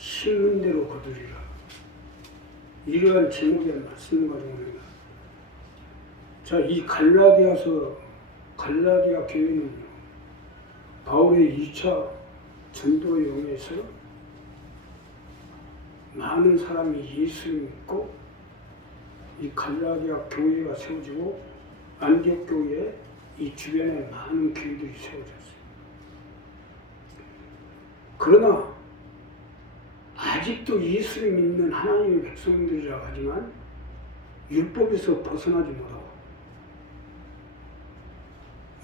심은 대로 거두리라. 이러한 제목의 말씀을 가지고 우리가 자, 이 갈라디아 교회는요, 바울의 2차 전도 여행에서 많은 사람이 예수를 믿고 이 갈라디아 교회가 세워지고 안디옥 교회에 이 주변에 많은 교회들이 세워졌어요. 그러나 아직도 예수를 믿는 하나님의 백성들이라 하지만 율법에서 벗어나지 못하고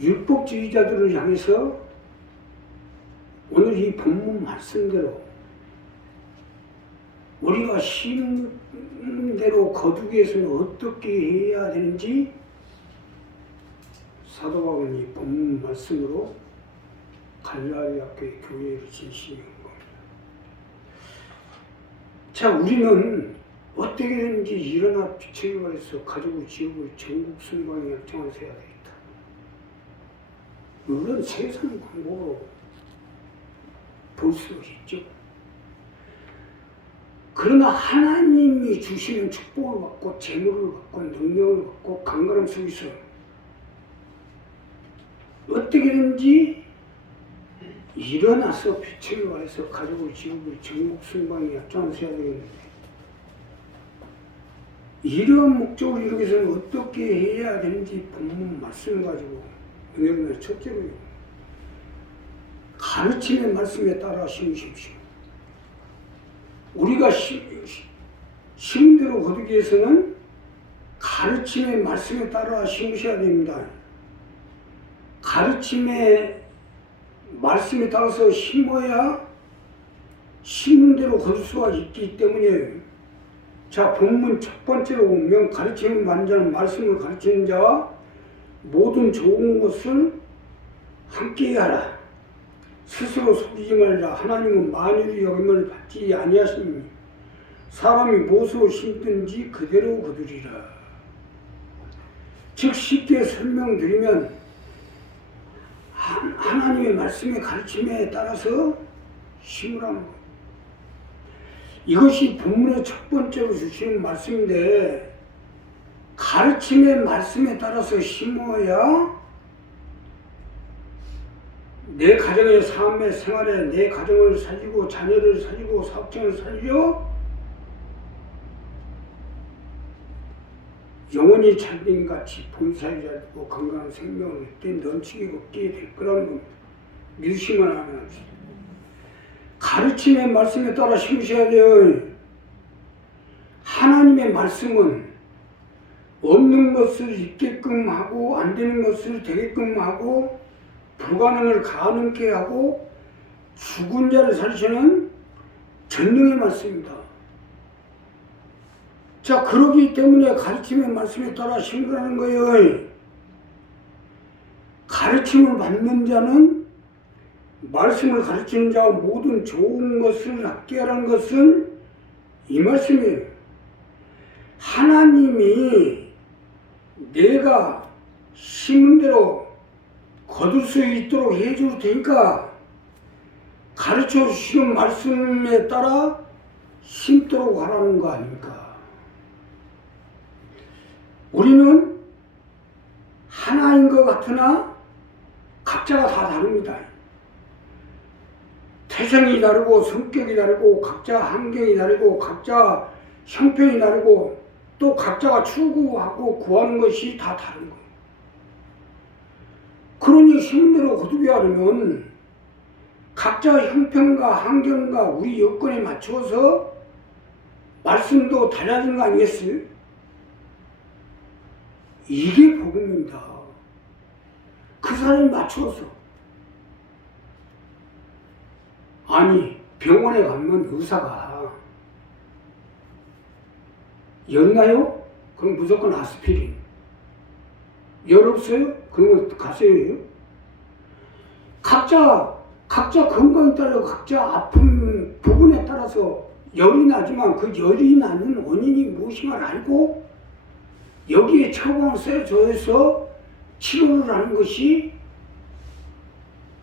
율법주의자들을 향해서 오늘 이 본문 말씀대로 우리가 심은 대로 거두기 위해서는 어떻게 해야 되는지 사도 바울은 이 본문 말씀으로 갈라디아 교회를 진시한 겁니다. 자, 우리는 어떻게든지 일어나 빛을 발해서 가지고 지옥을 전국 순방에 열정을 세워야 되겠다. 물론 세상 방법으로 볼 수 있죠. 그러나 하나님이 주시는 축복을 받고 재물을 받고 능력을 받고 강건함 속에서 어떻게든지 일어나서 빛을 발해서 가지고 지옥을 전국 순방에 열정을 세워야 되겠는데 이러한 목적을 이루기 위해서는 어떻게 해야 되는지 본문 말씀을 가지고 오늘은 첫째로 가르침의 말씀에 따라 심으십시오. 우리가 심은 대로 거두기 위해서는 가르침의 말씀에 따라 심으셔야 됩니다. 가르침의 말씀에 따라서 심어야 심은 대로 거둘 수가 있기 때문에 자, 본문 첫 번째로 보면 가르침을 받는 자는 말씀을 가르치는 자와 모든 좋은 것을 함께 하라. 스스로 속이지 말라. 하나님은 만유의 여김을 받지 아니하시니 사람이 무엇으로 심든지 그대로 거두리라. 즉 쉽게 설명드리면 하나님의 말씀의 가르침에 따라서 심으라는 것. 이것이 본문의 첫 번째로 주시는 말씀인데 가르침의 말씀에 따라서 심어야 내 가정의 삶의 생활에 내 가정을 살리고 자녀를 살리고 사업장을 살려 영원히 잘됨같이 본사에 잘되고 건강한 생명을 그때 넘치게 걷게 될 거라는 겁니다. 믿으시면 하면 합시다. 가르침의 말씀에 따라 심으셔야 돼요. 하나님의 말씀은 없는 것을 있게끔 하고 안 되는 것을 되게끔 하고 불가능을 가능케 하고 죽은 자를 살리시는 전능의 말씀입니다. 자, 그러기 때문에 가르침의 말씀에 따라 심으라는 거예요. 가르침을 받는 자는 말씀을 가르치는 자와 모든 좋은 것을 함께 하라는 것은 이 말씀이에요. 하나님이 내가 심은 대로 거둘 수 있도록 해줄 테니까 가르쳐 주시는 말씀에 따라 심도록 하라는 거 아닙니까? 우리는 하나인 것 같으나 각자가 다 다릅니다. 태생이 다르고 성격이 다르고 각자 환경이 다르고 각자 형편이 다르고 또 각자가 추구하고 구하는 것이 다 다른 거예요. 그러니 힘대로 거두게 하려면 각자 형편과 환경과 우리 여건에 맞춰서 말씀도 달라지는 거 아니겠어요? 이게 복음입니다. 그 사람에 맞춰서. 아니, 병원에 가면 의사가 였나요? 그럼 무조건 아스피린. 열 없어요? 그러면 가세요. 각자 건강에 따라 각자 아픈 부분에 따라서 열이 나지만 그 열이 나는 원인이 무엇인가를 알고 여기에 처방을 써줘서 치료를 하는 것이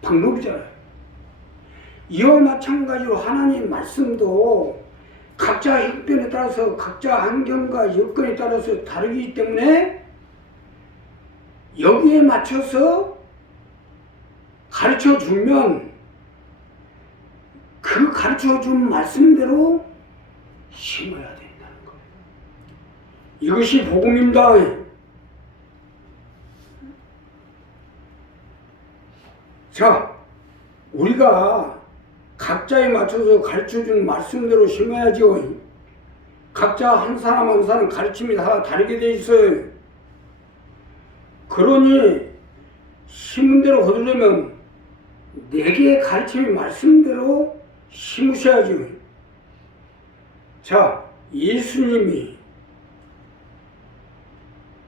방법이잖아요. 이와 마찬가지로 하나님 말씀도 각자 형편에 따라서 각자 환경과 여건에 따라서 다르기 때문에 여기에 맞춰서 가르쳐 주면 그 가르쳐 준 말씀대로 심어야 된다는 거예요. 이것이 복음입니다. 자, 우리가 각자에 맞춰서 가르쳐준 말씀대로 심어야죠. 각자 한 사람 한 사람 가르침이 다 다르게 돼 있어요. 그러니 심은 대로 거두려면 내게 가르침이 말씀대로 심으셔야죠. 자, 예수님이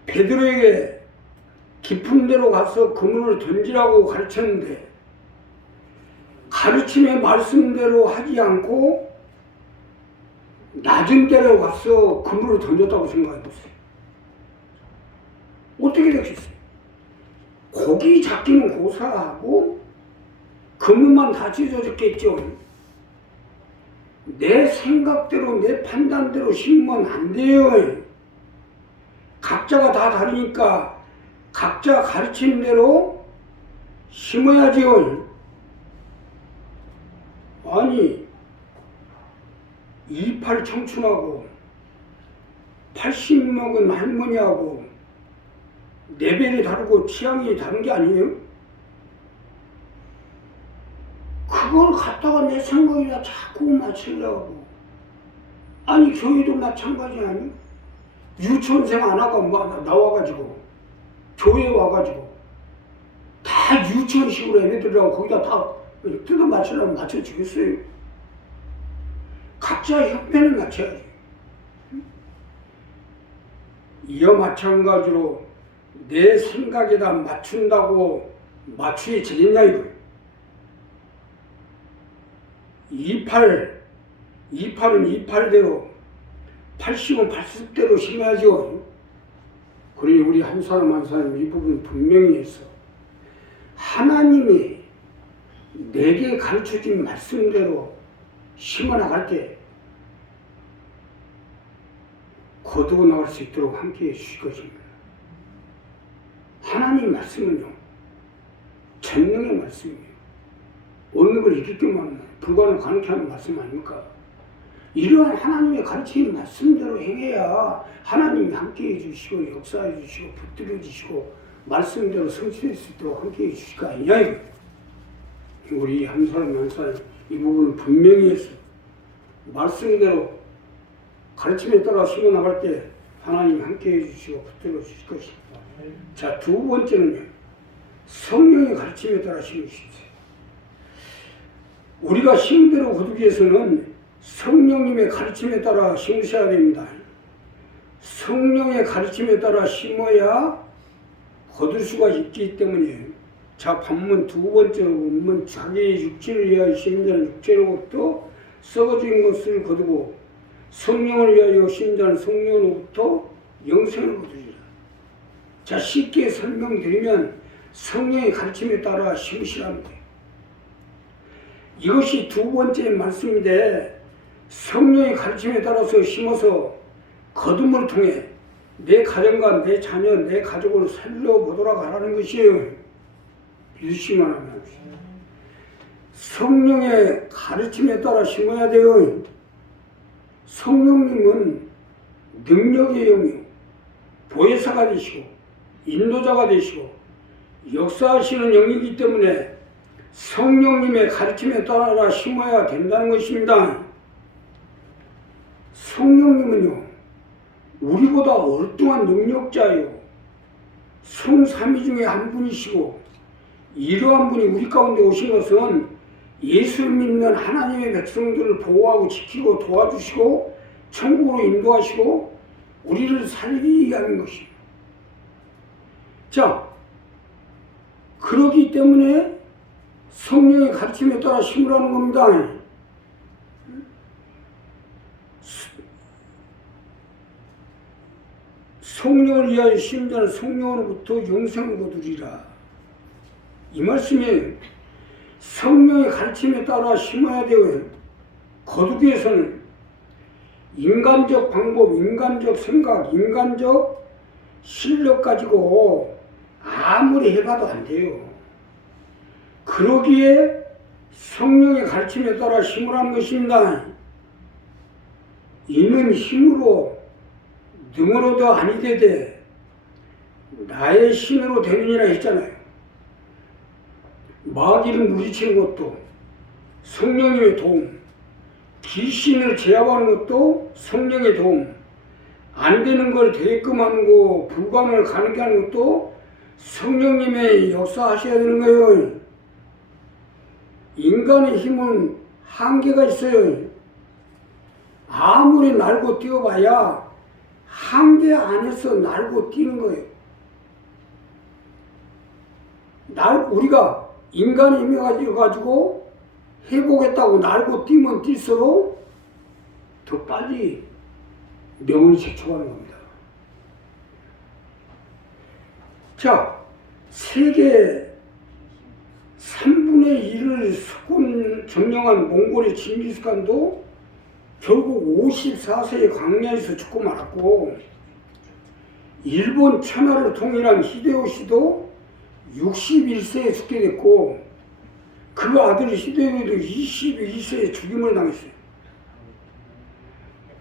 베드로에게 깊은 데로 가서 그물을 던지라고 가르쳤는데 가르침의 말씀대로 하지 않고 낮은 데로 가서 그물을 던졌다고 생각해보세요. 어떻게 되겠어요? 고기 잡기는 고사하고 그물만 다 찢어졌겠죠. 내 생각대로 내 판단대로 심으면 안 돼요. 각자가 다 다르니까 각자 가르친 대로 심어야지요. 아니 28 청춘하고 80 먹은 할머니하고 레벨이 다르고 취향이 다른 게 아니에요? 그걸 갖다가 내 생각이나 자꾸 맞추려고. 아니 교회도 마찬가지 아니? 유치원생 안 하고 나와가지고 교회 와가지고 다 유치원식으로 애들하고 거기다 다 뜯어 맞추려면 맞춰주겠어요? 각자 형편에 맞춰야지. 이와 마찬가지로 내 생각에다 맞춘다고 맞추게 되겠냐 이거. 28은 28대로 80은 80대로 심어야죠. 그러니 우리 한 사람 한 사람 이 부분 분명히 해서 하나님이 내게 가르쳐준 말씀대로 심어 나갈 때 거두고 나갈 수 있도록 함께해 주실 것입니다. 하나님 말씀은요 전능의 말씀이에요. 어느 걸 이기기만 불가능 가능케 하는 말씀 아닙니까? 이러한 하나님의 가르치는 말씀대로 행해야 하나님이 함께해 주시고 역사해 주시고 붙들어 주시고 말씀대로 성취할 수 있도록 함께해 주실 거 아니냐 이거. 우리 한 사람 한 사람 이 부분을 분명히 해서 말씀대로 가르침에 따라 심어 나갈 때 하나님 함께해 주시고 붙들어 주실 것입니다. 자, 두 번째는요 성령의 가르침에 따라 심으십시오. 우리가 심은 대로 거두기 위해서는 성령님의 가르침에 따라 심으셔야 됩니다. 성령의 가르침에 따라 심어야 거둘 수가 있기 때문이에요. 자, 본문 두 번째로 보면 자기의 육체를 위하여 심은 자는 육체로부터 썩어진 것을 거두고 성령을 위하여 심은 자는 성령으로부터 영생을 거두리라. 자, 쉽게 설명드리면 성령의 가르침에 따라 심으시랍니다. 이것이 두 번째 말씀인데 성령의 가르침에 따라서 심어서 거둠을 통해 내 가정과 내 자녀, 내 가족을 살려보도록 하라는 것이에요. 믿으시면 합니다. 성령의 가르침에 따라 심어야 돼요. 성령님은 능력의 영이요 보혜사가 되시고 인도자가 되시고 역사하시는 영이기 때문에 성령님의 가르침에 따라 심어야 된다는 것입니다. 성령님은요 우리보다 월등한 능력자예요. 성삼위 중에 한 분이시고 이러한 분이 우리 가운데 오신 것은 예수를 믿는 하나님의 백성들을 보호하고 지키고 도와주시고 천국으로 인도하시고 우리를 살리기 위한 것입니다. 자, 그러기 때문에 성령의 가르침에 따라 심으라는 겁니다. 성령을 위하여 심은 자는 성령으로부터 영생을 거두리라. 이 말씀이에요. 성령의 가르침에 따라 심어야 돼요. 거두기에서는 인간적 방법, 인간적 생각, 인간적 실력 가지고 아무리 해봐도 안 돼요. 그러기에 성령의 가르침에 따라 심으라는 것입니다. 이는 힘으로 능으로도 아니되되 나의 신으로 되느니라 했잖아요. 마귀를 물리치는 것도 성령님의 도움, 귀신을 제압하는 것도 성령의 도움, 안 되는 걸 되게끔 하는 거, 불가능을 가능하게 하는 것도 성령님의 역사하셔야 되는 거예요. 인간의 힘은 한계가 있어요. 아무리 날고 뛰어봐야 한계 안에서 날고 뛰는 거예요. 우리가 인간의 힘을 가지고 해보겠다고 날고 뛰면 뛸수록 더 빨리 명을 색초하는 겁니다. 자, 세계 3분의 1을 수군 점령한 몽골의 징기스칸도 결국 54세의 광야에서 죽고 말았고, 일본 천하를 통일한 히데요시도 61세에 죽게 됐고, 그 아들 히데요도 22세에 죽임을 당했어요.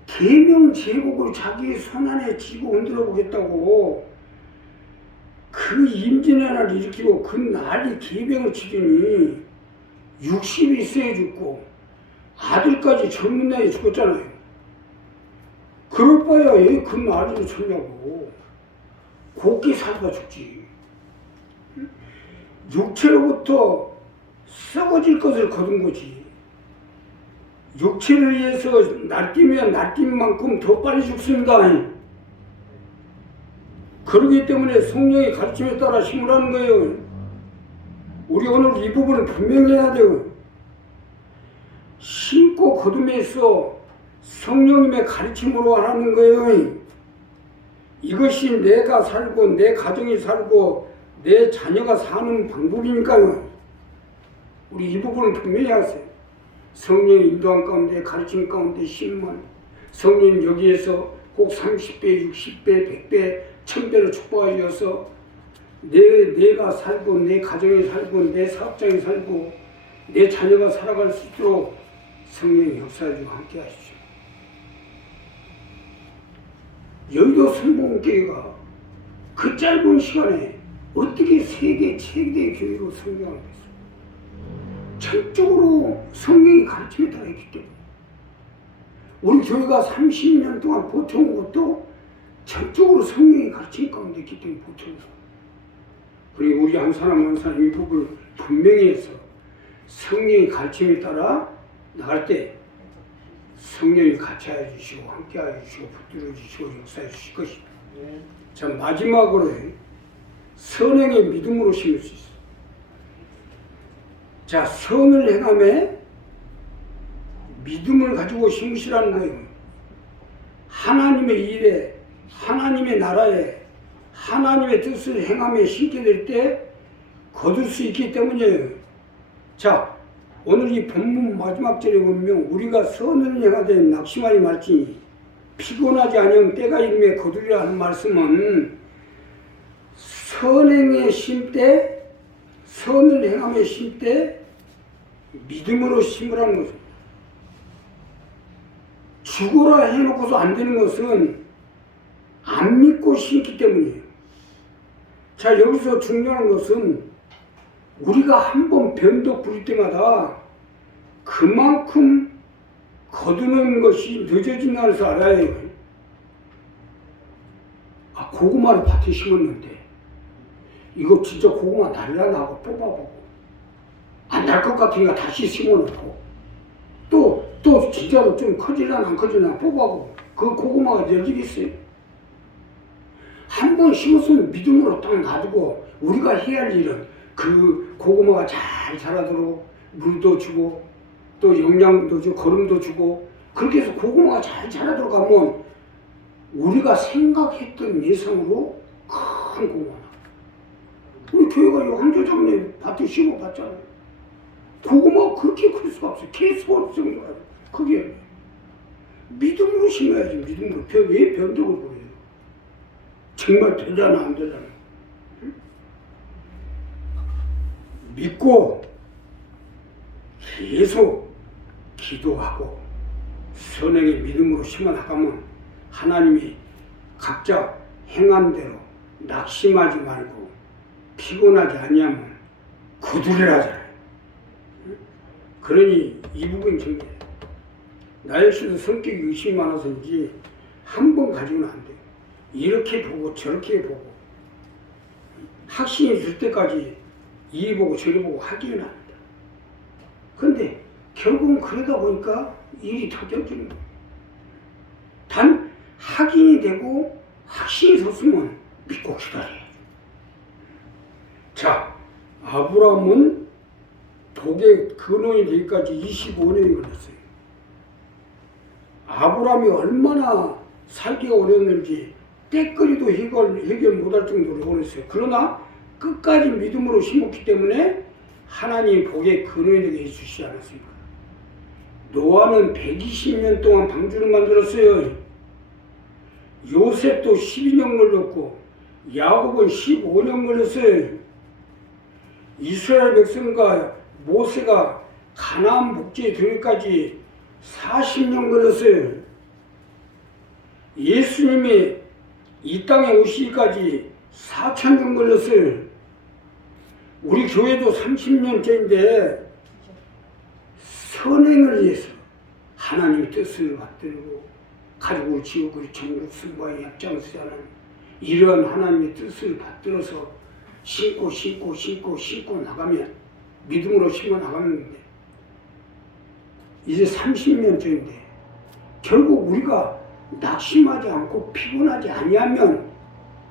계명 제국을 자기의 손안에 쥐고 흔들어 보겠다고 그 임진왜란을 일으키고 그 난리 계병을 치더니 61세에 죽고 아들까지 젊은 나이에 죽었잖아요. 그럴 바야 왜 그 난리를 쳤냐고. 곱게 살다 죽지. 육체로부터 썩어질 것을 거둔 거지. 육체를 위해서 날뛰면 날뛴 만큼 더 빨리 죽습니다. 그러기 때문에 성령의 가르침에 따라 심으라는 거예요. 우리 오늘 이 부분을 분명히 해야 돼요. 심고 거둠에 있어 성령님의 가르침으로 하라는 거예요. 이것이 내가 살고 내 가정이 살고 내 자녀가 사는 방법이니까요. 우리 이 부분을 분명히 하세요. 성령의 인도한 가운데 가르침 가운데 심으면 성령 여기에서 꼭 30배, 60배, 100배, 1000배로 축복하셔서 내가 살고 내 가정이 살고 내 사업장이 살고 내 자녀가 살아갈 수 있도록 성령의 역사해주고 함께 하십시오. 여의도 성공교회가 그 짧은 시간에 어떻게 세계 최대의 교회로 성장을 했어요? 전적으로 성령의 가르침에 따라 했기 때문에 우리 교회가 30년 동안 버텨온 것도 전적으로 성령의 가르침 가운데 있기 때문에 버텨서 그리고 우리 한 사람 한 사람 이 부분을 분명히 해서 성령의 가르침에 따라 나갈 때 성령이 같이 해주시고 함께 해주시고 붙들어 주시고 역사해 주실 것입니다. 자, 마지막으로 선행의 믿음으로 심을 수 있어요. 자, 선을 행함에 믿음을 가지고 심으시라는 거예요. 하나님의 일에, 하나님의 나라에, 하나님의 뜻을 행함에 심게 될 때 거둘 수 있기 때문이에요. 자, 오늘 이 본문 마지막 절에 보면 우리가 선을 행하되 낙심하지 말지니 피곤하지 아니하면 때가 이름에 거두리라 하는 말씀은 선행에 심때, 선을 행함에 심때 믿음으로 심으라는 것입니다. 죽어라 해놓고서 안 되는 것은 안 믿고 심기 때문이에요. 자, 여기서 중요한 것은 우리가 한번 변덕 부릴 때마다 그만큼 거두는 것이 늦어진다는 것을 알아야 해요. 아, 고구마를 밭에 심었는데 이거 진짜 고구마 날라나 하고 뽑아보고 안 날 것 같으니까 다시 심어놓고 또 진짜로 좀 커지려나 안 커지려나 뽑아보고 그 고구마가 열리겠어요? 한 번 심었으면 믿음으로 딱 놔두고 우리가 해야 할 일은 그 고구마가 잘 자라도록 물도 주고 또 영양도 주고 거름도 주고 그렇게 해서 고구마가 잘 자라도록 하면 우리가 생각했던 예상으로 큰 고구마. 우리 교회가 이 황조장님 밭에 심어봤잖아요. 고구마 그렇게 클 수가 없어요. 계속 없어요. 그게 믿음으로 심어야지. 믿음으로. 왜 변덕을 부려요? 정말 되잖아 안 되잖아. 믿고 계속 기도하고 선행의 믿음으로 심어 나가면 하나님이 각자 행한 대로 낙심하지 말고 피곤하지 아니하면 거두리라잖아요. 그러니 이 부분이 중요해요. 나 역시도 성격이 의심이 많아서인지 한 번 가지고는 안 돼요. 이렇게 보고 저렇게 보고 확신이 들 때까지 이리 보고 저리 보고 하기는 합니다. 그런데 결국은 그러다 보니까 일이 터져지는 거예요. 단 확인이 되고 확신이 섰으면 믿고 기다려요. 자, 아브라함은 복의 근원이 되기까지 25년이 걸렸어요. 아브라함이 얼마나 살기가 어려웠는지 때거리도 해결 못할 정도로 어려웠어요. 그러나 끝까지 믿음으로 심었기 때문에 하나님 복의 근원이 되게 해주시지 않았습니까? 노아는 120년 동안 방주를 만들었어요. 요셉도 12년 걸렸고 야곱은 15년 걸렸어요. 이스라엘 백성과 모세가 가나안 복지에 들기까지 40년 걸렸어요. 예수님이 이 땅에 오시기까지 4,000년 걸렸어요. 우리 교회도 30년째인데 선행을 위해서 하나님의 뜻을 받들고 가족을 지우고 전국 승부에 앞장서자는 이러한 하나님의 뜻을 받들어서 신고 나가면 믿음으로 심어 나가는데 이제 30년째인데 결국 우리가 낙심하지 않고 피곤하지 아니하면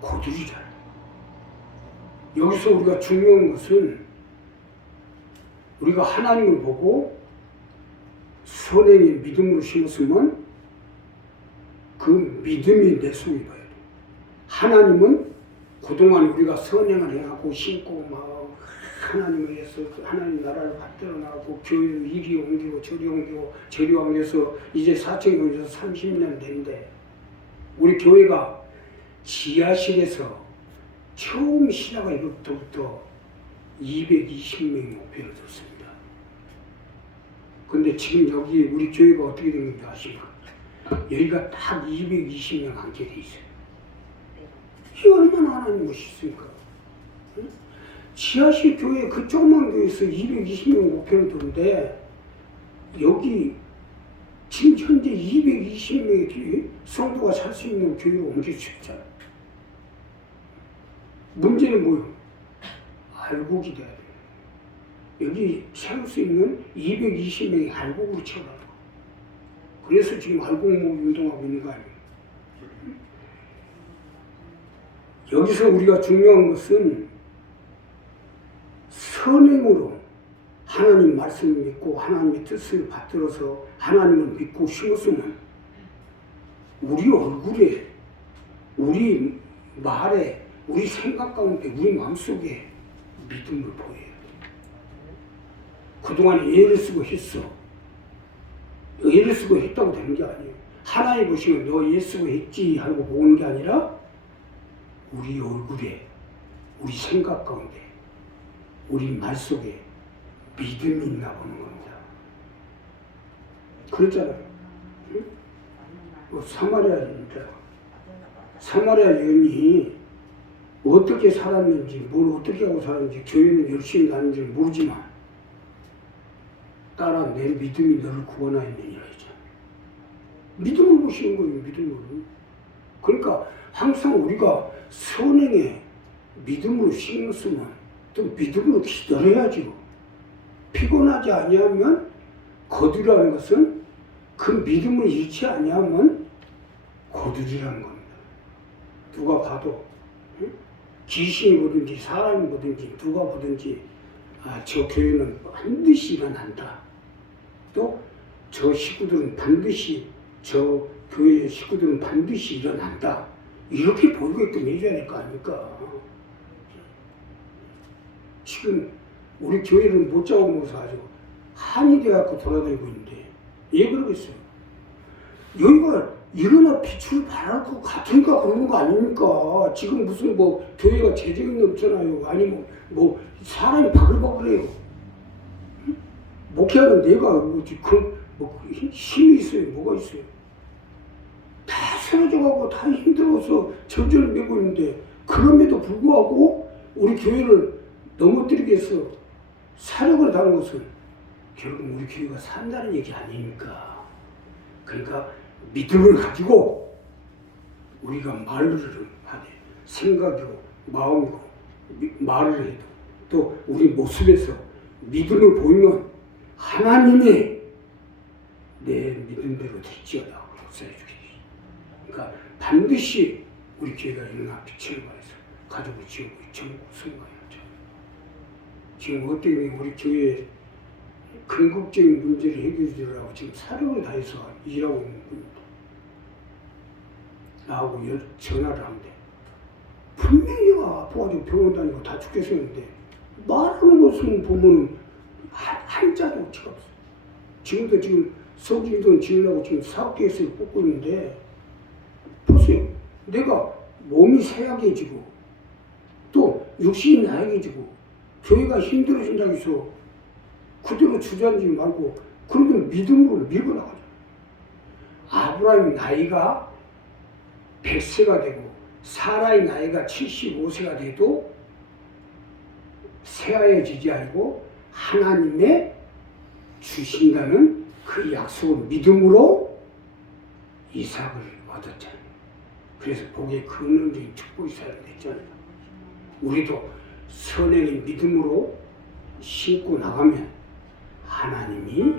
고들이잖아요. 여기서 우리가 중요한 것은 우리가 하나님을 보고 선행의 믿음으로 심었으면 그 믿음이 내 속에 봐야 돼. 하나님은 그동안 우리가 선행을 해갖고 심고 막 하나님을 위해서 하나님 나라를 받들어 나가고 교회를 이리 옮기고 저리 옮겨서 이제 4층에 옮겨서 30년 됐는데 우리 교회가 지하실에서 처음 시작한 이것부터 220명이 목표를 뒀습니다. 근데 지금 여기 우리 교회가 어떻게 된 건지 아십니까? 여기가 딱 220명 앉게 돼 있어요. 이게 얼마나 하나님 멋있습니까? 응? 지하실 교회 그 조그만 교회에서 220명 목표를 뒀는데 여기 지금 현재 220명의 성도가 살 수 있는 교회로 옮겨주셨잖아요. 문제는 뭐예요? 알고 기도해야 돼요. 여기 세울 수 있는 220명이 알곡으로 채워놔요. 그래서 지금 알곡목 운동하고 있는 거 아니에요. 여기서 우리가 중요한 것은 선행으로 하나님 말씀을 믿고 하나님의 뜻을 받들어서 하나님을 믿고 심었으면 우리 얼굴에, 우리 말에, 우리 생각 가운데, 우리 마음속에 믿음을 보여야 돼. 그동안 애를 쓰고 했어. 애를 쓰고 했다고 되는 게 아니에요. 하나님 보시면 너 애 쓰고 했지 하고 보는 게 아니라 우리 얼굴에, 우리 생각 가운데, 우리 말 속에 믿음이 있나 보는 겁니다. 그렇잖아요. 응? 사마리아 여인이 어떻게 살았는지, 뭘 어떻게 하고 살았는지, 교회는 열심히 다니는지 모르지만 따라 내 믿음이 너를 구원하였느니라 했잖아. 믿음을 보시는 거예요, 믿음으로. 그러니까 항상 우리가 선행에 믿음으로 심었으면 또 믿음으로 기다려야죠. 피곤하지 아니하면 거두라는 것은 그 믿음을 잃지 아니하면 거두리라는 겁니다. 누가 봐도 귀신이 보든지 사람이 보든지 누가 보든지 저 교회는 반드시 일어난다. 또 저 식구들은 반드시 저 교회의 식구들은 반드시 일어난다. 이렇게 보이게끔 해줘야 될 거 아닙니까? 지금 우리 교회는 못 잡아먹어서 아주 한이 돼갖고 돌아다니고 있는데 왜 그러겠어요? 여기가 일어나 빛을 발할 것 같으니까 그런 거 아닙니까? 지금 무슨 뭐 교회가 재정이 없잖아요. 아니 뭐 사람이 바글바글해요. 응? 목회하는 내가 뭐지 뭐 힘이 있어요? 뭐가 있어요? 다 쓰러져가고 다 힘들어서 저절을 메고 있는데 그럼에도 불구하고 우리 교회를 넘어뜨리기 위해서 사력을 다하는 것은 결국 우리 교회가 산다는 얘기 아닙니까? 그러니까 믿음을 가지고 우리가 말을 하되 생각이고 마음이고 말을 해도 또 우리 모습에서 믿음을 보이면 하나님이 내 믿음대로 될지어다 역사해 주겠지. 그러니까 반드시 우리 교회가 일어나 빛을 발해서 가족을 지우고 전국 선거해야죠. 지금 어떻게 우리 교회 근국적인 문제를 해결해 주려고 지금 사력을 다해서 일하고 있는 겁니다. 나하고 전화를 하는데 분명히 얘가 아파가지고 병원 다니고 다 죽겠었는데 말하는 것은 보면 한자도 어찌가 없어요. 지금도 지금 서울인돈 지으려고 지금 사업계획서를 뽑고 있는데 보세요. 내가 몸이 쇠약해지고 또 육신이 나약해지고 교회가 힘들어진다고 해서 그대로 주저앉지 말고 그러면 믿음으로 밀고 나가죠. 아브라함이 나이가 100세가 되고 사라의 나이가 75세가 돼도 쇠하여지지 않고 하나님의 주신다는 그 약속을 믿음으로 이삭을 얻었잖아요. 그래서 복의 근원적인 축복이 사용됐잖아요. 우리도 선행의 믿음으로 신고 나가면 하나님이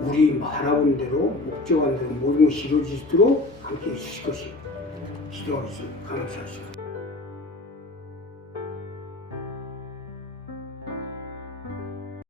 우리 말하는 대로 목적한 대로 모든 것이 이루어지도록 함께 해주실 것이요. 기도하겠습니다. 감사합니다.